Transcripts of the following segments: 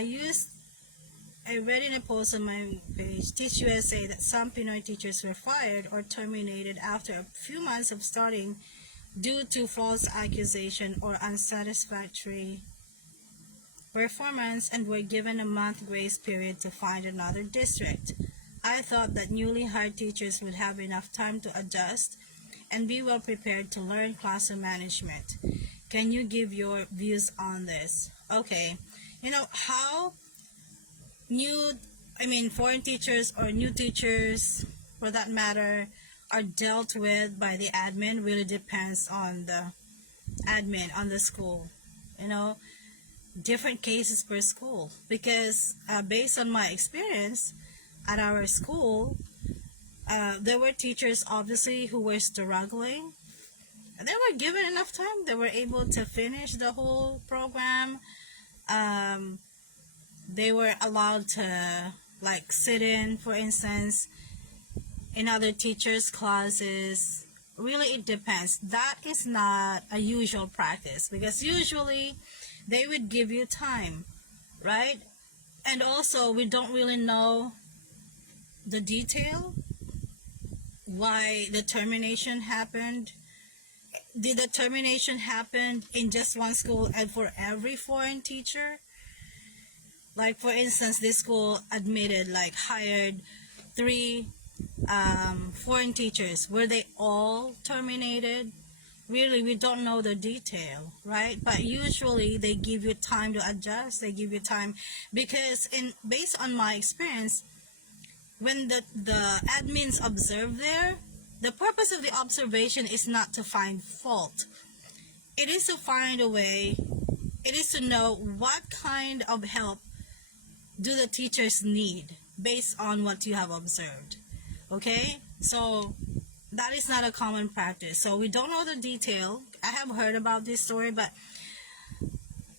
I read in a post on my page, Teach USA, that some Pinoy teachers were fired or terminated after a few months of starting due to false accusation or unsatisfactory performance and were given a month grace period to find another district. I thought that newly hired teachers would have enough time to adjust and be well prepared to learn classroom management. Can you give your views on this? Okay, how foreign teachers or new teachers, for that matter, are dealt with by the admin really depends on the admin on the school. Different cases per school, because based on my experience at our school, there were teachers obviously who were struggling. They were given enough time. They were able to finish the whole program. They were allowed to sit in, for instance, in other teachers' classes. Really, it depends. That is not a usual practice, because usually they would give you time, right? And also, we don't really know the detail why the termination happened. Did the termination happen in just one school and for every foreign teacher? For instance, this school hired 3 foreign teachers. Were they all terminated? Really, we don't know the detail, right? But usually they give you time to adjust. They give you time because based on my experience, when the admins observe there, the purpose of the observation is not to find fault. It is to find a way. It is to know what kind of help do the teachers need based on what you have observed. Okay? So that is not a common practice. So we don't know the detail. I have heard about this story, but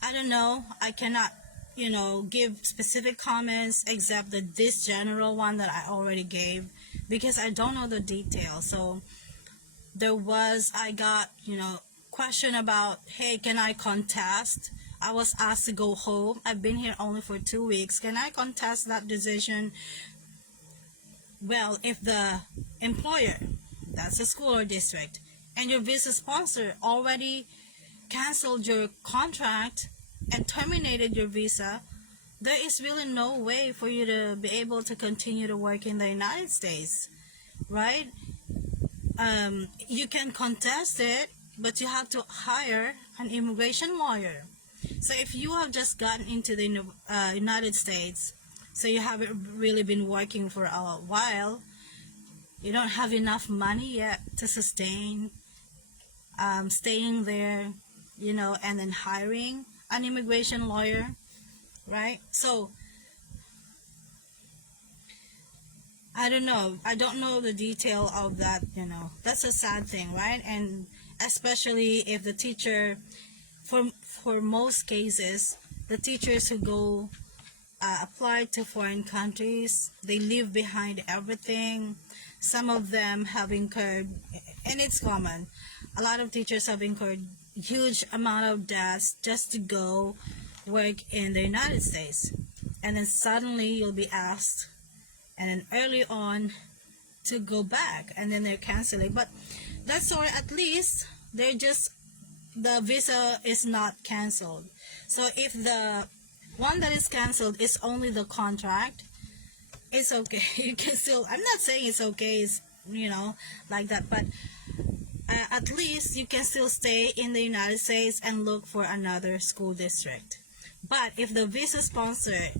I don't know. I cannot, give specific comments except this general one that I already gave, because I don't know the detail. So I got, question about, hey, can I contest? I was asked to go home. I've been here only for 2 weeks. Can I contest that decision? Well, if the employer, that's a school or district, and your visa sponsor already canceled your contract and terminated your visa, there is really no way for you to be able to continue to work in the United States, right? You can contest it, but you have to hire an immigration lawyer. So if you have just gotten into the United States, so you haven't really been working for a while, you don't have enough money yet to sustain staying there, and then hiring an immigration lawyer, right? So I don't know. I don't know the detail of that, That's a sad thing, right? And especially if the teacher, for most cases, the teachers who go apply to foreign countries, they leave behind everything. Some of them have incurred, and it's common, a lot of teachers have incurred huge amount of debts just to go work in the United States. And then suddenly you'll be asked, and then early on, to go back, and then they're canceling. But that's all right. At least the visa is not canceled. So if the one that is canceled is only the contract, it's okay. You can still, I'm not saying it's okay, it's, like that, but at least you can still stay in the United States and look for another school district. But if the visa sponsor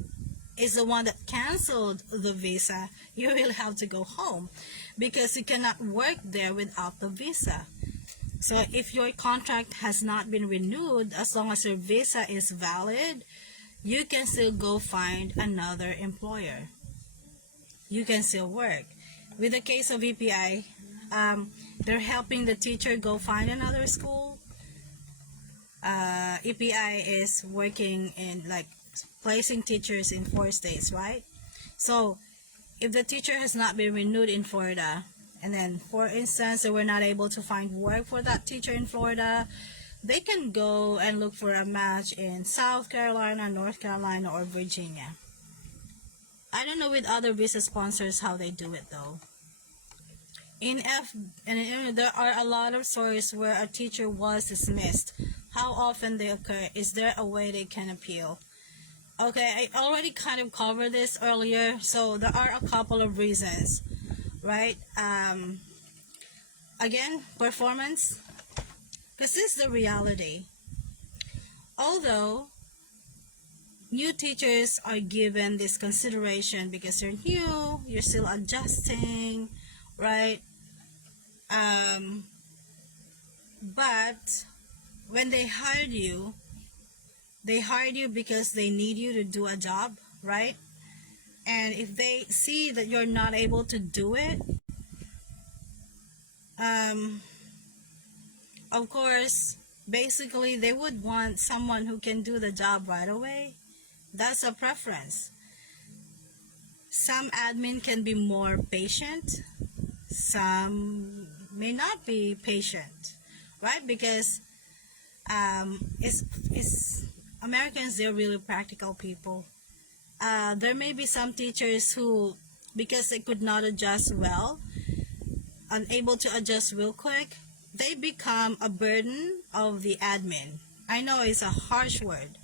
is the one that canceled the visa, you really have to go home, because you cannot work there without the visa. So if your contract has not been renewed, as long as your visa is valid, you can still go find another employer. You can still work. With the case of EPI, they're helping the teacher go find another school. EPI is working in placing teachers in 4 states, right? So if the teacher has not been renewed in Florida, and then, for instance, they were not able to find work for that teacher in Florida, they can go and look for a match in South Carolina, North Carolina, or Virginia. I don't know with other visa sponsors how they do it though. In there are a lot of stories where a teacher was dismissed. How often they occur? Is there a way they can appeal? Okay, I already kind of covered this earlier, so there are a couple of reasons, right? Again, performance, because this is the reality. Although new teachers are given this consideration because they're new, you're still adjusting, right? But when they hired you because they need you to do a job, right? And if they see that you're not able to do it, of course, basically they would want someone who can do the job right away. That's a preference. Some admin can be more patient, some may not be patient, right? Because it's Americans, they're really practical people. There may be some teachers who, because they could not adjust well, unable to adjust real quick, they become a burden of the admin. I know it's a harsh word,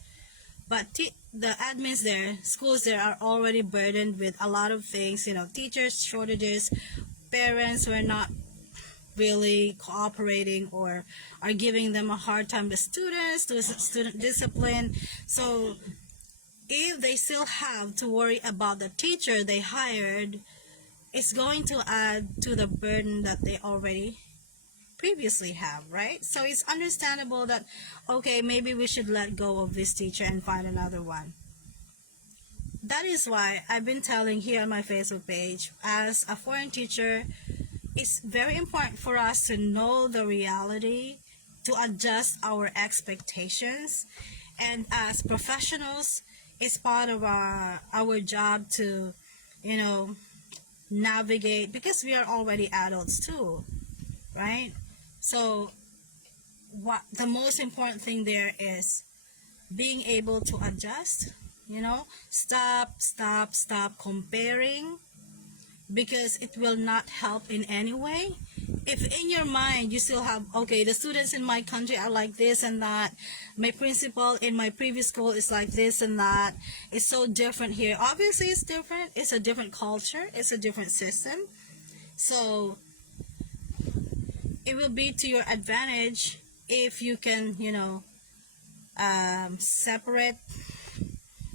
but the admins there, schools there, are already burdened with a lot of things, teachers shortages, parents who are not really cooperating or are giving them a hard time, the students, to student discipline. So if they still have to worry about the teacher they hired, it's going to add to the burden that they already previously have, right? So it's understandable that, okay, maybe we should let go of this teacher and find another one. That is why I've been telling here on my Facebook page, as a foreign teacher, it's very important for us to know the reality, to adjust our expectations, and as professionals, it's part of our job to, navigate, because we are already adults too, right? So what the most important thing there is being able to adjust, stop comparing, because it will not help in any way. If in your mind you still have, okay, the students in my country are like this and that, my principal in my previous school is like this and that, it's so different here. Obviously it's different, it's a different culture, it's a different system. So it will be to your advantage if you can, separate,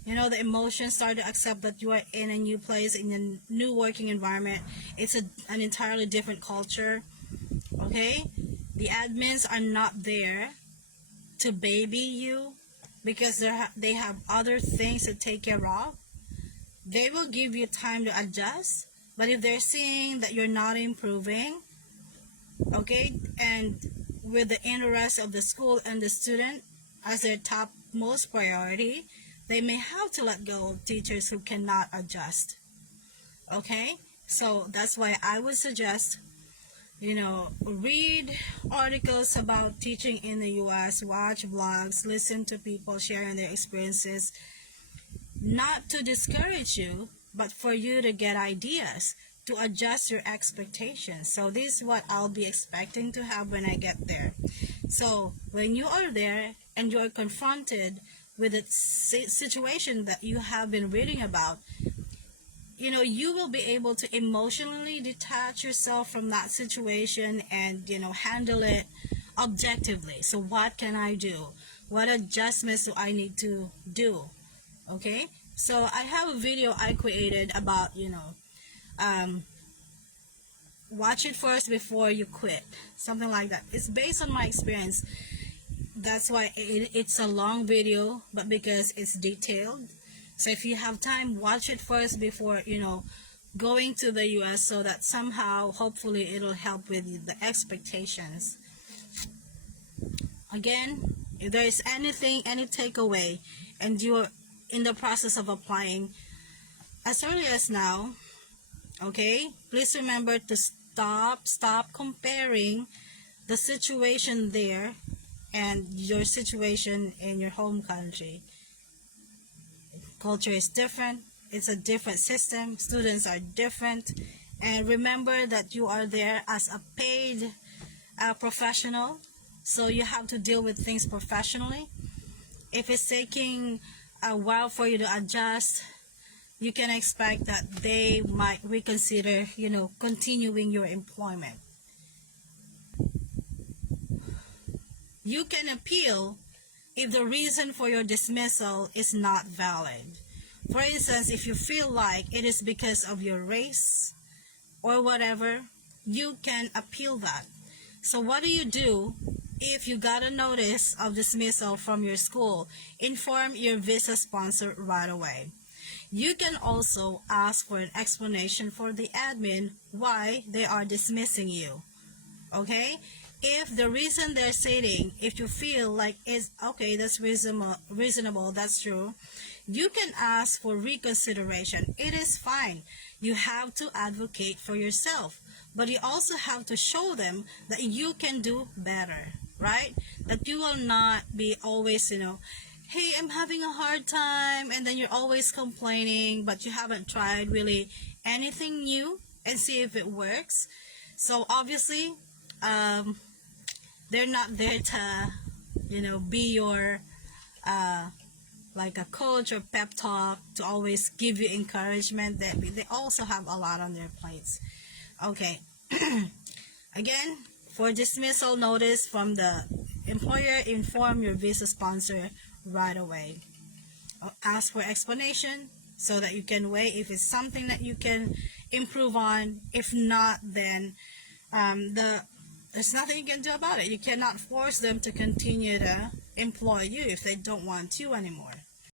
the emotions, start to accept that you are in a new place, in a new working environment. It's an entirely different culture, okay? The admins are not there to baby you because they have other things to take care of. They will give you time to adjust, but if they're seeing that you're not improving, okay, and with the interest of the school and the student as their topmost priority, they may have to let go of teachers who cannot adjust. Okay, so that's why I would suggest, read articles about teaching in the US, watch vlogs, listen to people sharing their experiences, not to discourage you, but for you to get ideas, to adjust your expectations. So this is what I'll be expecting to have when I get there. So when you are there and you are confronted with a situation that you have been reading about, you will be able to emotionally detach yourself from that situation and, handle it objectively. So what can I do? What adjustments do I need to do? Okay, so I have a video I created about, watch it first before you quit, something like that. It's based on my experience. That's why it's a long video, but because it's detailed. So if you have time, watch it first before, going to the US, so that somehow, hopefully, it'll help with the expectations. Again, if there is any takeaway, and you're in the process of applying as early as now, okay, please remember to stop comparing the situation there and your situation in your home country. Culture is different. It's a different system. Students are different. And remember that you are there as a paid professional, so you have to deal with things professionally. If it's taking a while for you to adjust, you can expect that they might reconsider, continuing your employment. You can appeal if the reason for your dismissal is not valid. For instance, if you feel like it is because of your race or whatever, you can appeal that. So what do? If you got a notice of dismissal from your school, inform your visa sponsor right away. You can also ask for an explanation for the admin why they are dismissing you. Okay? If the reason they're stating, if you feel like it's okay, that's reasonable, that's true, you can ask for reconsideration. It is fine. You have to advocate for yourself, but you also have to show them that you can do better, right? That you will not be always, hey, I'm having a hard time, and then you're always complaining, but you haven't tried really anything new and see if it works. So obviously, they're not there to, be your, like a coach or pep talk to always give you encouragement. They also have a lot on their plates. Okay. Again, for dismissal notice from the employer, inform your visa sponsor right away. Ask for explanation so that you can weigh if it's something that you can improve on. If not, then there's nothing you can do about it. You cannot force them to continue to employ you if they don't want you anymore.